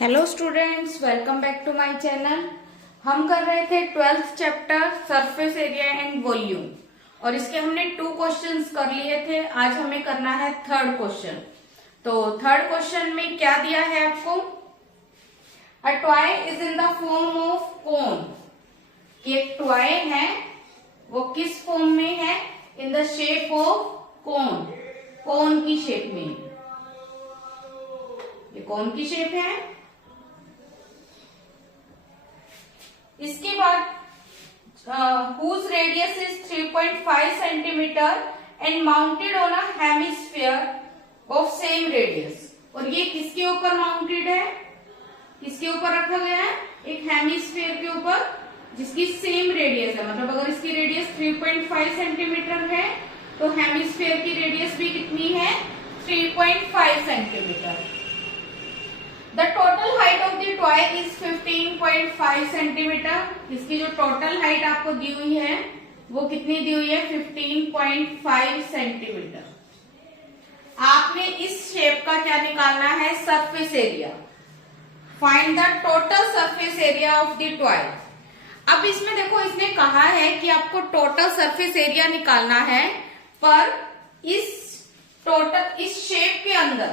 Hello students, welcome back to my channel. हम कर रहे थे 12th chapter surface area and volume और इसके हमने 2 क्वेश्चंस कर लिए थे। आज हमें करना है 3rd क्वेश्चन। तो 3rd क्वेश्चन में क्या दिया है आपको? A toy is in the form of cone. एक टॉय है, वो किस फॉर्म में है? In the shape of cone, cone की शेप में। ये कोन की शेप है। इसके बाद whose radius is 3.5 centimetre and mounted on a hemisphere of same radius. और ये किसके ऊपर माउंटेड है? किसके ऊपर रखा गया है? एक हेमिस्फीयर के ऊपर जिसकी सेम रेडियस है। मतलब अगर इसकी रेडियस 3.5 सेंटीमीटर है तो हेमिस्फीयर की रेडियस भी कितनी है? 3.5 centimetre. The total height of the toy is 15.5 centimetre. इसकी जो टोटल हाइट आपको दी हुई है वो कितनी दी हुई है? 15.5 सेंटीमीटर। आपने इस शेप का क्या निकालना है? Surface area. Find the total surface area of the toy. अब इसमें देखो, इसने कहा है कि आपको टोटल सरफेस एरिया निकालना है, पर इस शेप के अंदर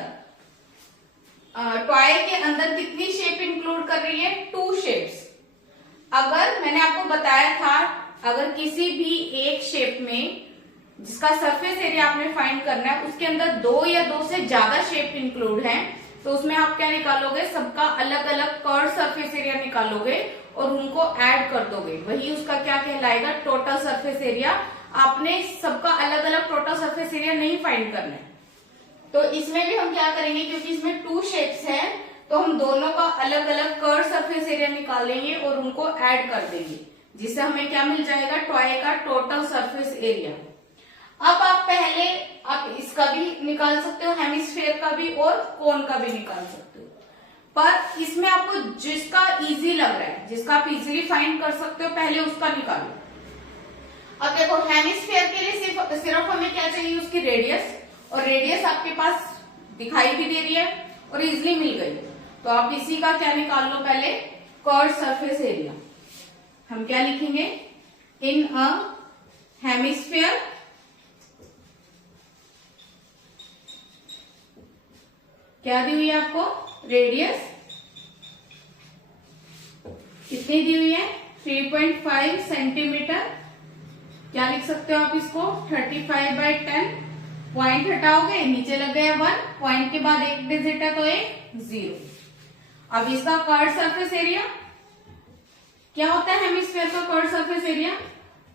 टॉय के अंदर कितनी शेप इंक्लूड कर रही है? 2 शेप्स। अगर मैंने आपको बताया था, अगर किसी भी एक शेप में जिसका सरफेस एरिया आपने फाइंड करना है उसके अंदर 2 या 2 से ज्यादा शेप इंक्लूड है तो उसमें आप क्या निकालोगे? सबका अलग अलग कर्व सरफेस एरिया निकालोगे और उनको ऐड कर दोगे। वही उसका क्या कहलाएगा? Total surface area. आपने सबका अलग अलग टोटल सरफेस एरिया नहीं फाइंड करना है। तो इसमें भी हम क्या करेंगे, क्योंकि इसमें 2 शेप्स हैं तो हम दोनों का अलग अलग कर्व सरफेस एरिया निकालेंगे और उनको ऐड कर देंगे, जिससे हमें क्या मिल जाएगा? टॉय का टोटल सरफेस एरिया। अब आप इसका भी निकाल सकते हो, हेमिस्फीयर का भी और कोन का भी निकाल सकते हो। पर इसमें आपको जिसका इजी लग रहा है, जिसका आप इजीली फाइंड कर सकते हो, पहले उसका निकालो। अब देखो, हेमिस्फीयर के लिए सिर्फ हमें क्या चाहिए? उसकी रेडियस। और रेडियस आपके पास दिखाई भी दे रही है और इजिली मिल गई। तो आप इसी का क्या निकाल लो? पहले कर्व सरफेस एरिया। हम क्या लिखेंगे? इन अ हेमिस्फीयर क्या दी हुई है आपको? रेडियस कितनी दी हुई है? 3.5 सेंटीमीटर। क्या लिख सकते हो आप इसको? 35/10। पॉइंट हटाओगे, नीचे लग गया 1, पॉइंट के बाद एक डिजिट है तो एक 0। अब इसका कर्व सरफेस एरिया क्या होता है? हेमिस्फीयर का कर्व सरफेस एरिया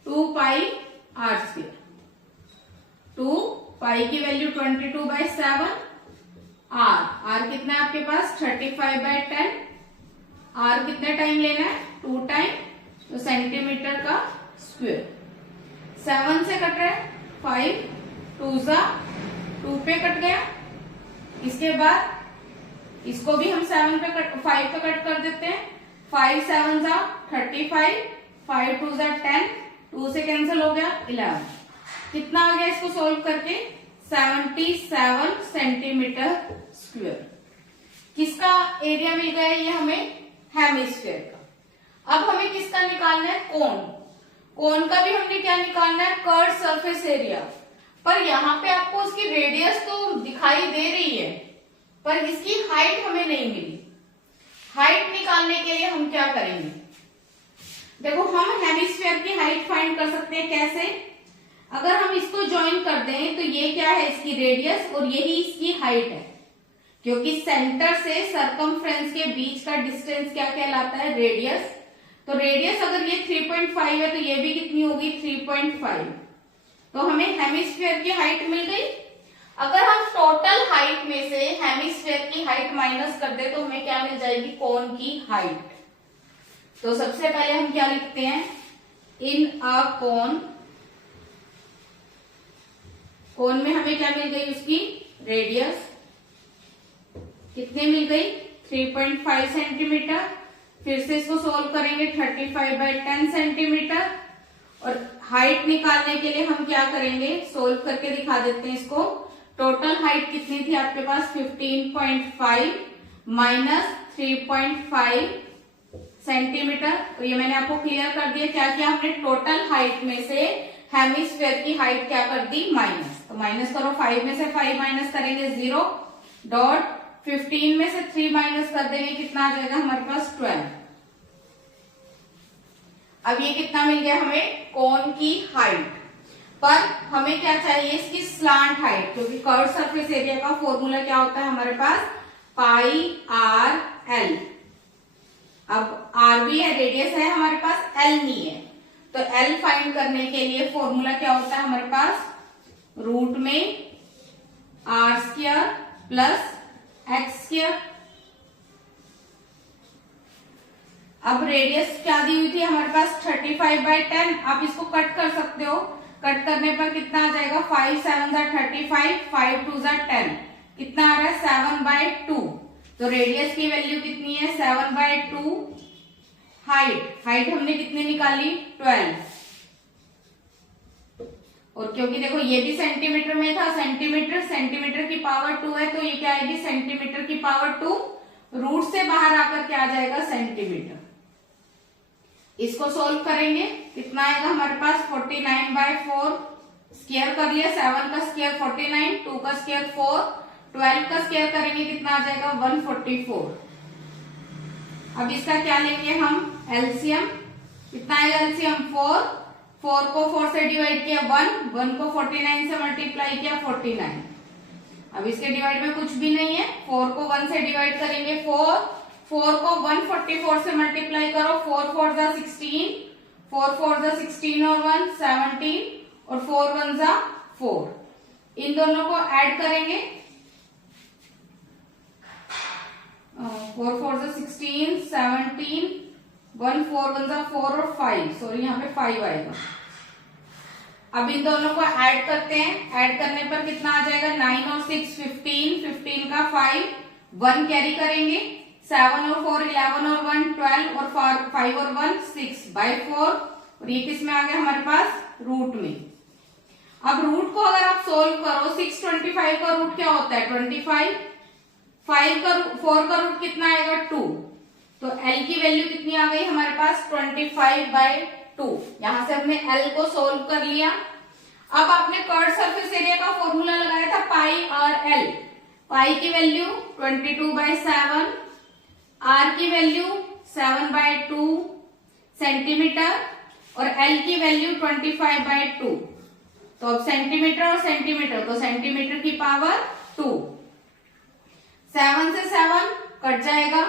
2πr²। 2π की वैल्यू 22/7। r कितना है आपके पास? 35/10। r कितना टाइम लेना है? 2 टाइम, तो सेंटीमीटर का स्क्वायर। 7 से कट रहा है, 5 2 पे कट गया। इसके बाद इसको भी हम 5 पे कट कर देते हैं। 5 7 35, 5 2 10, 2 से कैंसिल हो गया 11। कितना आ गया इसको सोल्व करके? 77 सेंटीमीटर स्क्वायर। किसका एरिया मिल गया? ये हमें हेमिस्फीयर का। अब हमें किसका निकालना है? कोन। कोन का भी हमने क्या निकालना है? Curve surface area. पर यहाँ पे आपको उसकी रेडियस तो दिखाई दे रही है, पर इसकी हाइट हमें नहीं मिली। हाइट निकालने के लिए हम क्या करेंगे? देखो, हम हेमिस्फीयर की हाइट फाइंड कर सकते हैं। कैसे? अगर हम इसको ज्वाइन कर दें तो ये क्या है? इसकी रेडियस और यही इसकी हाइट है, क्योंकि सेंटर से सरकमफ्रेंस के बीच का डिस्टेंस क्या कहलाता है? रेडियस। तो रेडियस अगर ये 3.5 है तो ये भी कितनी होगी? 3.5। तो हमें हेमिस्फीयर की हाइट मिल गई। अगर हम टोटल हाइट में से हेमिस्फीयर की हाइट माइनस कर दे तो हमें क्या मिल जाएगी? कोन की हाइट। तो सबसे पहले हम क्या लिखते हैं? इन अ कोन। कोन में हमें क्या मिल गई? उसकी रेडियस कितनी मिल गई? 3.5 सेंटीमीटर। फिर से इसको सोल्व करेंगे, 35/10 सेंटीमीटर। और हाइट निकालने के लिए हम क्या करेंगे? सोल्व करके दिखा देते हैं इसको। टोटल हाइट कितनी थी आपके पास? 15.5 -3.5 सेंटीमीटर। तो ये मैंने आपको क्लियर कर दिया। क्या किया हमने, टोटल हाइट में से हेमिस्फेयर की हाइट क्या कर दी, माइनस। तो माइनस करो, 5 में से 5 माइनस करेंगे 0 डॉट 15 में से 3 माइनस कर देंगे, कितना आ जाएगा हमारे पास 12। अब ये कितना मिल गया हमें, कोन की हाइट। पर हमें क्या चाहिए, इसकी स्लांट हाइट, क्योंकि कर्व सरफेस एरिया का फॉर्मूला क्या होता है हमारे पास, पाई आर एल। अब आर भी है, रेडियस है हमारे पास, एल नहीं है। तो एल फाइंड करने के लिए फॉर्मूला क्या होता है हमारे पास, रूट में r square plus x square. अब रेडियस क्या दी हुई थी हमारे पास, 35/10। आप इसको कट कर सकते हो, कट करने पर कितना आ जाएगा, 5 7 35, 5 2 10, कितना आ रहा है 7/2। तो रेडियस की वैल्यू कितनी है, 7/2। हाइट हमने कितनी निकाली, 12। और क्योंकि देखो ये भी सेंटीमीटर में था, सेंटीमीटर की पावर 2 है, तो ये क्या आएगी, सेंटीमीटर की पावर 2। रूट से बाहर आकर क्या आ जाएगा, सेंटीमीटर। इसको सोल्व करेंगे, कितना आएगा हमारे पास, 49/4 स्क्वायर कर लिया, 7 का स्क्वायर 49, 2 का स्क्वायर 4, 12 का स्क्वायर करेंगे, कितना आ जाएगा 144। अब इसका क्या लेंगे हम, एलसीएम। कितना आएगा एलसीएम, 4 को 4 से डिवाइड किया 1 को 49 से मल्टीप्लाई किया 49। अब इसके डिवाइड में कुछ भी नहीं है, 4 को 1 से डिवाइड करेंगे 4 को 144 से मल्टीप्लाई करो, 4 4 जा 16, 4 4 जा 16 और 1 17 और 4 1 जा 4। इन दोनों को ऐड करेंगे, 4 4 जा 16, 17, 1 4 1 जा 4 और 5, सॉरी यहाँ पे 5 आएगा। अब इन दोनों को ऐड करते हैं, ऐड करने पर कितना आ जाएगा, 9 और 6 15, 15 का 5, 1 कैरी करेंगे, 7 और 4 11 और 1 12 और 5 और 1 6/4। और ये किस में आ गया हमारे पास, रूट में। अब रूट को अगर आप सोल्व करो, 625 का रूट क्या होता है, 25, 4 का रूट कितना आएगा, 2। तो L की वैल्यू कितनी आ गई हमारे पास, 25/2। यहां से हमने L को सोल्व कर लिया। अब आपने कर्व सरफेस एरिया का फॉर्मूला लगाया था, पाई आर एल। पाई की वैल्यू 22/7, आर की वैल्यू 7/2 सेंटीमीटर और एल की वैल्यू 25/2। तो अब सेंटीमीटर और सेंटीमीटर, तो सेंटीमीटर की पावर 2। 7 से 7 कट जाएगा,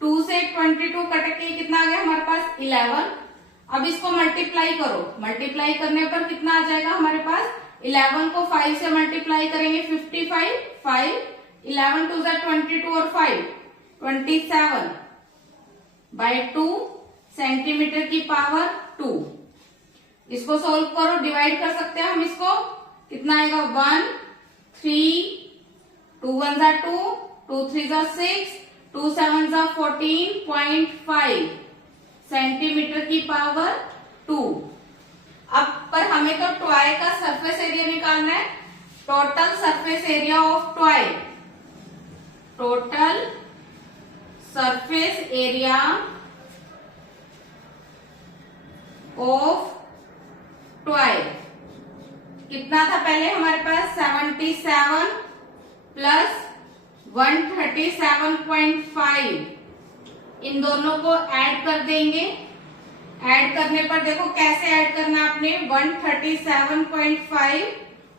2 से 22 कट के कितना आ गया हमारे पास, 11। अब इसको मल्टीप्लाई करो, मल्टीप्लाई करने पर कितना आ जाएगा हमारे पास, 11 को 5 से मल्टीप्लाई करेंगे 55, 5 11 2 22 और 5 27/2 सेंटीमीटर की पावर 2। इसको सोल्व करो, डिवाइड कर सकते हैं हम इसको, कितना आएगा 1 3 2 1 2 2 3 6 2 7 14.5 सेंटीमीटर की पावर 2। अब पर हमें तो टॉय का सरफेस एरिया निकालना है, total surface area of toy, total surface area of toy कितना था पहले हमारे पास, 77 प्लस 137.5। इन दोनों को ऐड कर देंगे, ऐड करने पर देखो कैसे ऐड करना है आपने, 137.5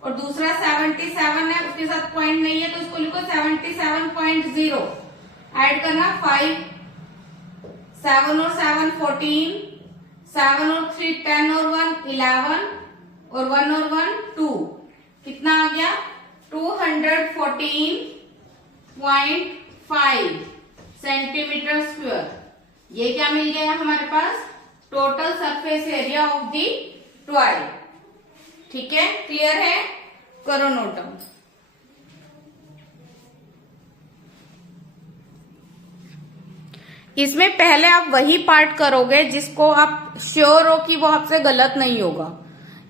और दूसरा 77 है, उसके साथ पॉइंट नहीं है तो उसको लिखो 77.0। ऐड करना 5, 7 और 7 14, 7 और 3 10 और 1 11 और 1 और 1 2, कितना आ गया 214.5 सेंटीमीटर स्क्वायर। ये क्या मिल गया हमारे पास, total surface area of the toy. ठीक है, क्लियर है, करो नोट डाउन। इसमें पहले आप वही पार्ट करोगे जिसको आप श्योर हो कि वो आपसे गलत नहीं होगा,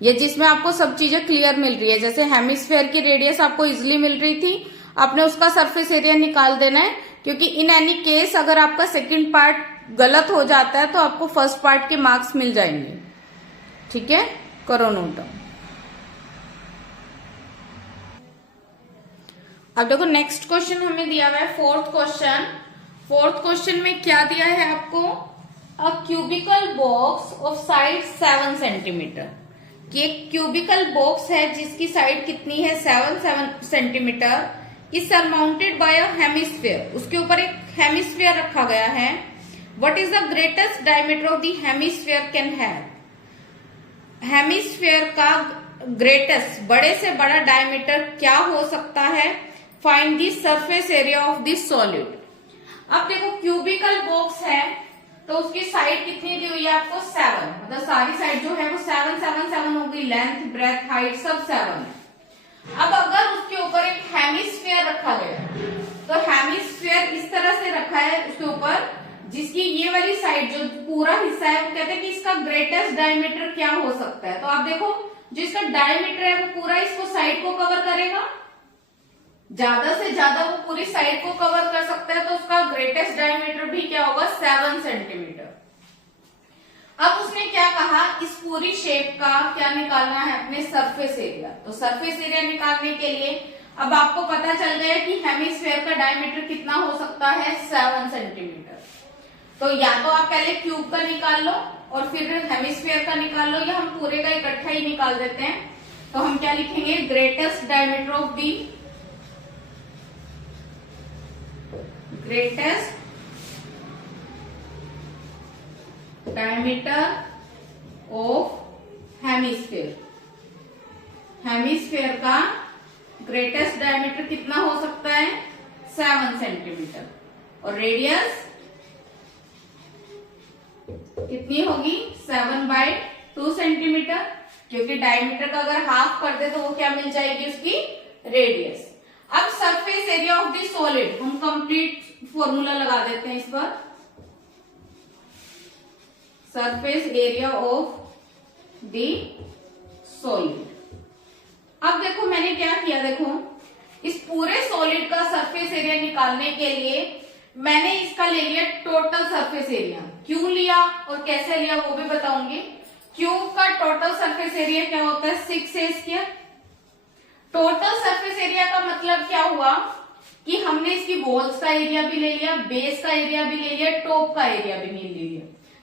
ये जिसमें आपको सब चीजें क्लियर मिल रही है। जैसे हेमिस्फेयर की रेडियस आपको इजिली मिल रही थी, आपने उसका सरफेस एरिया निकाल देना है क्योंकि इन एनी केस अगर आपका सेकंड पार्ट गलत हो जाता है तो आपको फर्स्ट पार्ट के मार्क्स मिल जाएंगे। ठीक है, करो नोट डाउन। अब देखो नेक्स्ट क्वेश्चन हमें दिया हुआ है फोर्थ क्वेश्चन। फोर्थ क्वेश्चन में क्या दिया है आपको, a cubical box of side 7 centimetre. कि एक क्यूबिकल बॉक्स है जिसकी साइड कितनी है 7 centimetre, is surmounted bye a hemisphere. उसके ऊपर एक हेमिस्फीयर रखा गया है। What is the greatest diameter of the hemisphere can have. Hemisphere का ग्रेटेस्ट बड़े से बड़ा डायमीटर क्या हो सकता है। Find the surface area of this solid. अब देखो क्यूबिकल बॉक्स है तो उसकी साइड कितनी दी हुई है आपको 7, मतलब सारी साइड जो है वो 7 7 7 हो गई, लेंथ ब्रेथ हाइट सब 7 है। अब अगर उसके ऊपर एक हेमिस्फीयर रखा गया तो हेमिस्फीयर इस तरह से रखा है उसके ऊपर, जिसकी ये वाली साइड जो पूरा हिस्सा है वो कहते हैं कि इसका ग्रेटेस्ट डायमीटर क्या हो सकता है। तो आप देखो जो इसका डायमीटर है वो पूरा इसको साइड को कवर करेगा, ज्यादा से ज्यादा वो पूरी साइड को कवर कर सकता है, तो उसका ग्रेटेस्ट डायमीटर भी क्या होगा 7 सेंटीमीटर। अब उसने क्या कहा, इस पूरी शेप का क्या निकालना है अपने सरफेस एरिया। तो सरफेस एरिया निकालने के लिए अब आपको पता चल गया कि हेमिस्फीयर का डायमीटर कितना हो सकता है 7 सेंटीमीटर। तो या तो आप पहले क्यूब का निकाल लो और फिर हेमिस्फीयर का निकाल लो, या हम पूरे का इकट्ठा ही निकाल देते हैं। तो हम क्या लिखेंगे, greatest diameter of the greatest diameter of hemisphere. Hemisphere का ग्रेटेस्ट डायमीटर कितना हो सकता है 7 सेंटीमीटर, और रेडियस कितनी होगी 7/2 सेंटीमीटर, क्योंकि डायमीटर का अगर हाफ कर दे तो वो क्या मिल जाएगी उसकी रेडियस। अब surface area of the solid हम कंप्लीट फॉर्मूला लगा देते हैं इस पर। Surface area of the solid. अब देखो मैंने क्या किया, देखो इस पूरे सॉलिड का सरफेस एरिया निकालने के लिए मैंने इसका ले लिया टोटल सरफेस एरिया। क्यों लिया और कैसे लिया वो भी बताऊंगी। क्यूब का टोटल सरफेस एरिया क्या होता है 6a²। टोटल सरफेस एरिया का मतलब क्या हुआ कि हमने इसकी वॉल्स का एरिया भी ले लिया, बेस का एरिया भी ले लिया, टॉप का एरिया भी ले लिया,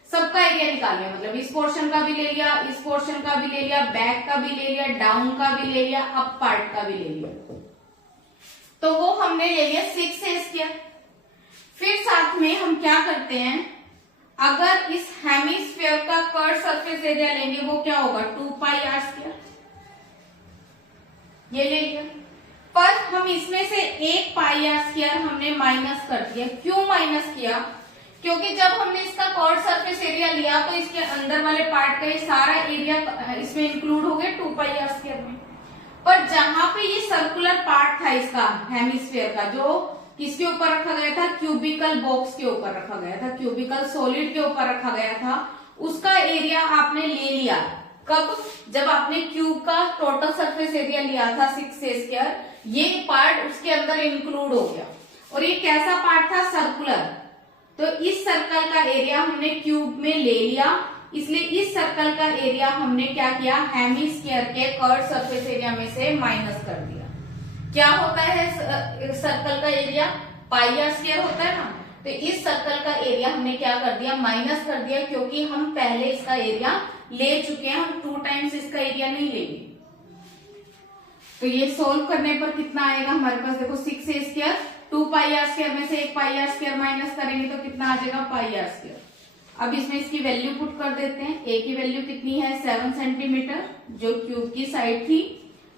सबका एरिया निकाल लिया। मतलब इस पोर्शन का भी ले लिया, इस पोर्शन का भी ले लिया, बैक का भी ले लिया, डाउन का भी ले लिया, अप पार्ट का भी ले लिया। तो वो हमने ले लिया 6a²। फिर साथ में हम क्या करते हैं, अगर इस हेमिस्फीयर का कर्व सरफेस एरिया लेंगे वो क्या होगा 2πr²। ये ले लिया, पर हम इसमें से एक πr² हमने माइनस कर दिया। क्यों माइनस किया, क्योंकि जब हमने इसका कर्व सरफेस एरिया लिया तो इसके अंदर वाले पार्ट का ये सारा एरिया इसमें इंक्लूड हो गया 2πr² में। पर जहां पे ये सर्कुलर पार्ट था इसका हेमिस्फीयर का, जो किसके ऊपर रखा गया था, क्यूबिकल बॉक्स के ऊपर रखा गया था, क्यूबिकल सॉलिड के ऊपर रखा गया था, उसका एरिया आपने ले लिया। कब, जब आपने क्यूब का टोटल सरफेस एरिया लिया था 6a², ये पार्ट उसके अंदर इंक्लूड हो गया। और ये कैसा पार्ट था, सर्कुलर। तो इस सर्कल का एरिया हमने क्यूब में ले लिया, इसलिए इस सर्कल का एरिया हमने क्या किया, हेमिस्फीयर के कर्व सरफेस एरिया में से माइनस कर दिया। क्या होता है सर्कल का एरिया, πr² होता है ना। तो इस सर्कल का एरिया हमने क्या कर दिया, माइनस कर दिया, क्योंकि हम पहले इसका एरिया ले चुके हैं, हम 2 टाइम्स इसका एरिया नहीं लेंगे। तो ये सोल्व करने पर कितना आएगा हमारे पास, देखो 6a², 2πr² में से एक πr² माइनस करेंगे तो कितना आ जाएगा πr²। अब इसमें इसकी वैल्यू पुट कर देते हैं। a की वैल्यू कितनी है 7 सेंटीमीटर, जो क्यूब की साइड थी।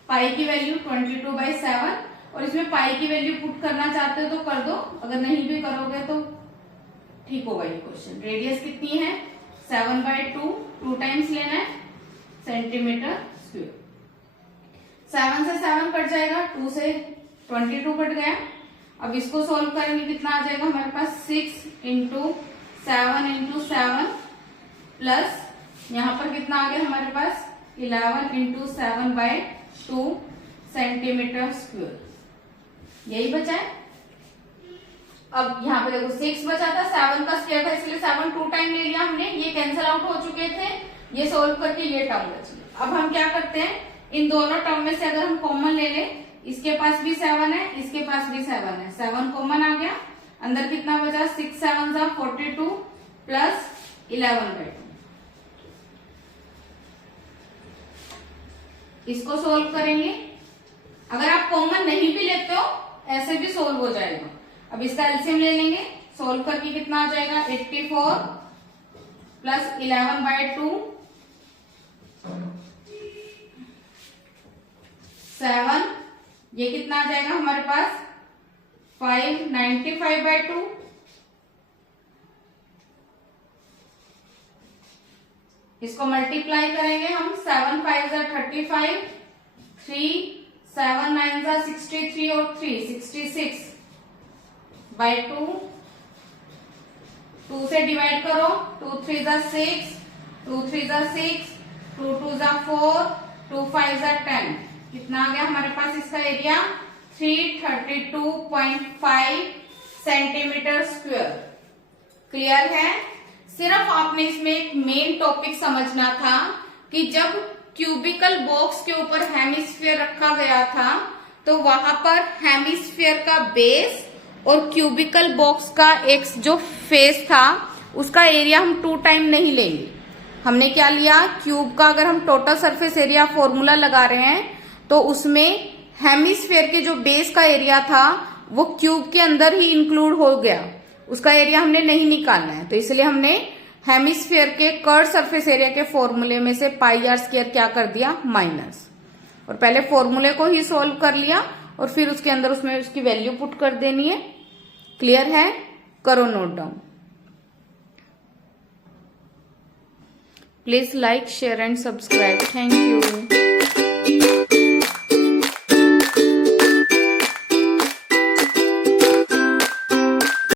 पाई की वैल्यू 22/7, और इसमें पाई की वैल्यू पुट करना चाहते हो तो कर दो, अगर नहीं भी करोगे तो ठीक होगा ये क्वेश्चन। रेडियस कितनी है 7/2, 2 टाइम्स लेना है सेंटीमीटर स्क्वायर। 7 से 7 कट जाएगा, 2 से 22 कट गया। अब इसको सोल्व करेंगे कितना आ जाएगा हमारे पास 6 × 7 × 7 प्लस यहाँ पर कितना आ गया हमारे पास 11 × 7/2 सेंटीमीटर स्क्वायर। यही बचा है। अब यहाँ पे देखो 6 बचा था, 7 का स्क्वायर था इसलिए 7 2 टाइम ले लिया हमने, ये कैंसिल आउट हो चुके थे, ये सोल्व करके ये टर्म बची। अब हम क्या करते हैं, इन दोनों टर्म में से अगर हम कॉमन ले लें, इसके पास भी 7 है, इसके पास भी 7 है, 7 कॉमन आ गया, अंदर कितना बचा 6 7 जा 42 प्लस 11/2। इसको सोल्व करेंगे, अगर आप कॉमन नहीं भी लेते हो ऐसे भी सोल्व हो जाएगा। अब इसका एलसीएम ले लेंगे, सोल्व करके कितना आ जाएगा 84 प्लस 11/2 7, ये कितना आ जाएगा हमारे पास 595/2। इसको मल्टीप्लाई करेंगे हम, 7 5 जा 35, 3 7 9 जा 63 और 3 66/2। 2 से डिवाइड करो, 2 3 जा 6, 2 3 जा 6, 2 2 जा 4, 2 5 जा 10, कितना आ गया हमारे पास इसका एरिया 332.5 सेंटीमीटर स्क्वायर। क्लियर है? सिर्फ आपने इसमें एक मेन टॉपिक समझना था कि जब क्यूबिकल बॉक्स के ऊपर हेमिस्फीयर रखा गया था तो वहां पर हेमिस्फीयर का बेस और क्यूबिकल बॉक्स का एक जो फेस था उसका एरिया हम 2 टाइम नहीं लेंगे। हमने क्या लिया, क्यूब का अगर हम टोटल सरफेस एरिया फॉर्मूला लगा रहे हैं तो उसमें हेमिस्फीयर के जो बेस का एरिया था वो क्यूब के अंदर ही इंक्लूड हो गया, उसका एरिया हमने नहीं निकालना है। तो इसलिए हमने हेमिस्फीयर के कर्व सरफेस एरिया के फॉर्मूले में से पाई आर स्क्वायर क्या कर दिया माइनस, और पहले फॉर्मूले को ही सॉल्व कर लिया और फिर उसके अंदर उसमें उसकी वैल्यू पुट कर देनी है। क्लियर है? करो note down. Please like share and subscribe. Thank you.